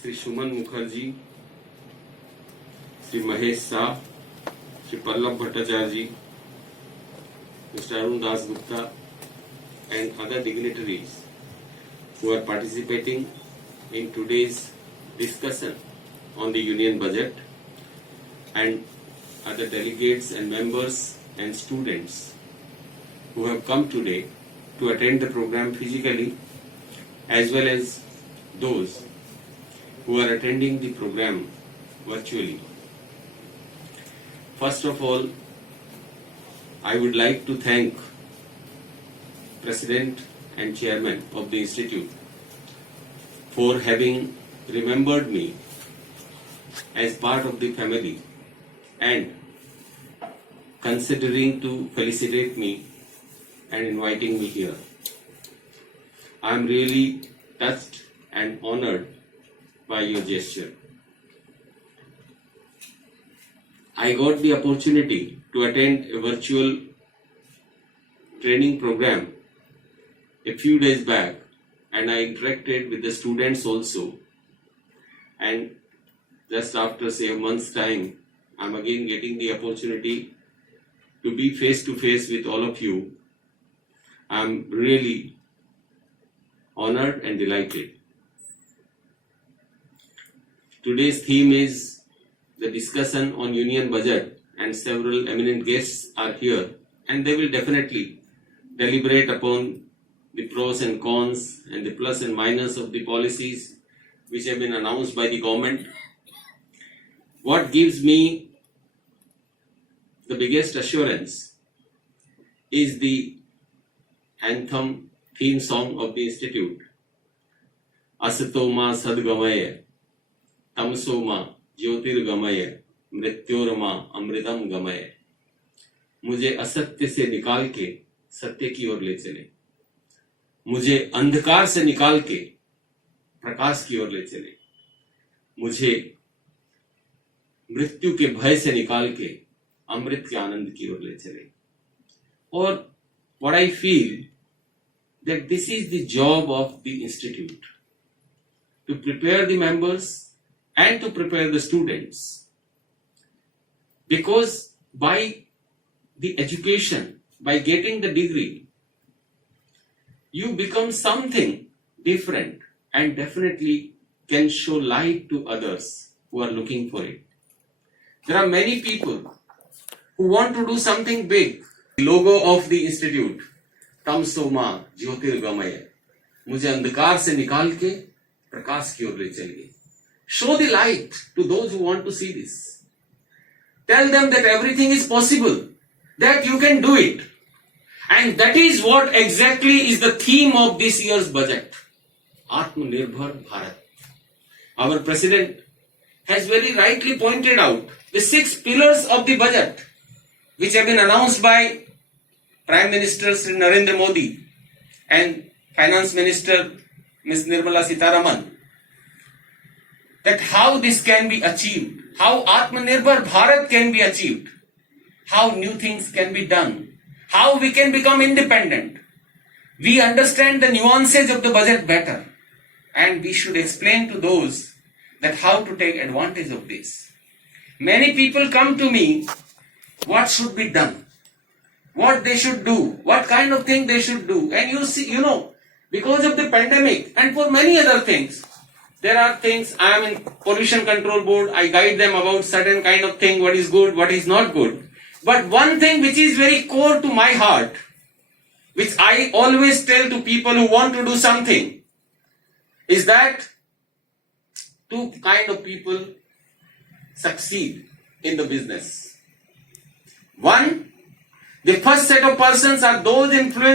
Shri Suman Mukherjee, Shri Mahesh Shah, Shri Pallav Bhattacharya ji, Mr. Arun Das Gupta, and other dignitaries who are participating in today's discussion on the union budget, and other delegates and members and students who have come today to attend the program physically, as well as those who are attending the program virtually. First of all, I would like to thank President and Chairman of the Institute for having remembered me as part of the family and considering to felicitate me and inviting me here. I am really touched and honored by your gesture. I got the opportunity to attend a virtual training program a few days back, and I interacted with the students also. And just after say a month's time, I'm again getting the opportunity to be face to face with all of you. I'm really honored and delighted. Today's theme is the discussion on union budget, and several eminent guests are here, and they will definitely deliberate upon the pros and cons and the plus and minus of the policies which have been announced by the government. What gives me the biggest assurance is the anthem theme song of the Institute, Asato ma sadgamaya, tamso ma ज्योतिर्गमय, मृत्योरमा अमृतम गमय। मुझे असत्य से निकाल के सत्य की ओर ले चले, मुझे अंधकार से निकाल के प्रकाश की ओर ले चले, मुझे मृत्यु के भय से निकाल के अमृत के आनंद की ओर ले चले। और what I feel that this is the job of the institute, to prepare the members and to prepare the students, because by the education, by getting the degree, you become something different and definitely can show light to others who are looking for it. There are many people who want to do something big. The logo of the institute, Tamso ma Jyotirgamaya, मुझे अंधकार से निकाल के प्रकाश की ओर ले चलिए. Show the light to those who want to see this. Tell them that everything is possible, that you can do it. And that is what exactly is the theme of this year's budget. Atmanirbhar Bharat. Our President has very rightly pointed out the 6 pillars of the budget, which have been announced by Prime Minister Sri Narendra Modi and Finance Minister Ms. Nirmala Sitharaman, that how this can be achieved, how Atmanirbhar Bharat can be achieved, how new things can be done, how we can become independent. We understand the nuances of the budget better, and we should explain to those that how to take advantage of this. Many people come to me, what should be done, what they should do, what kind of thing they should do. And you see, because of the pandemic and for many other things, there are things. I am in pollution control board, I guide them about certain kind of thing, what is good, what is not good. But one thing which is very core to my heart, which I always tell to people who want to do something, is that 2 kind of people succeed in the business. One, the first set of persons are those influenced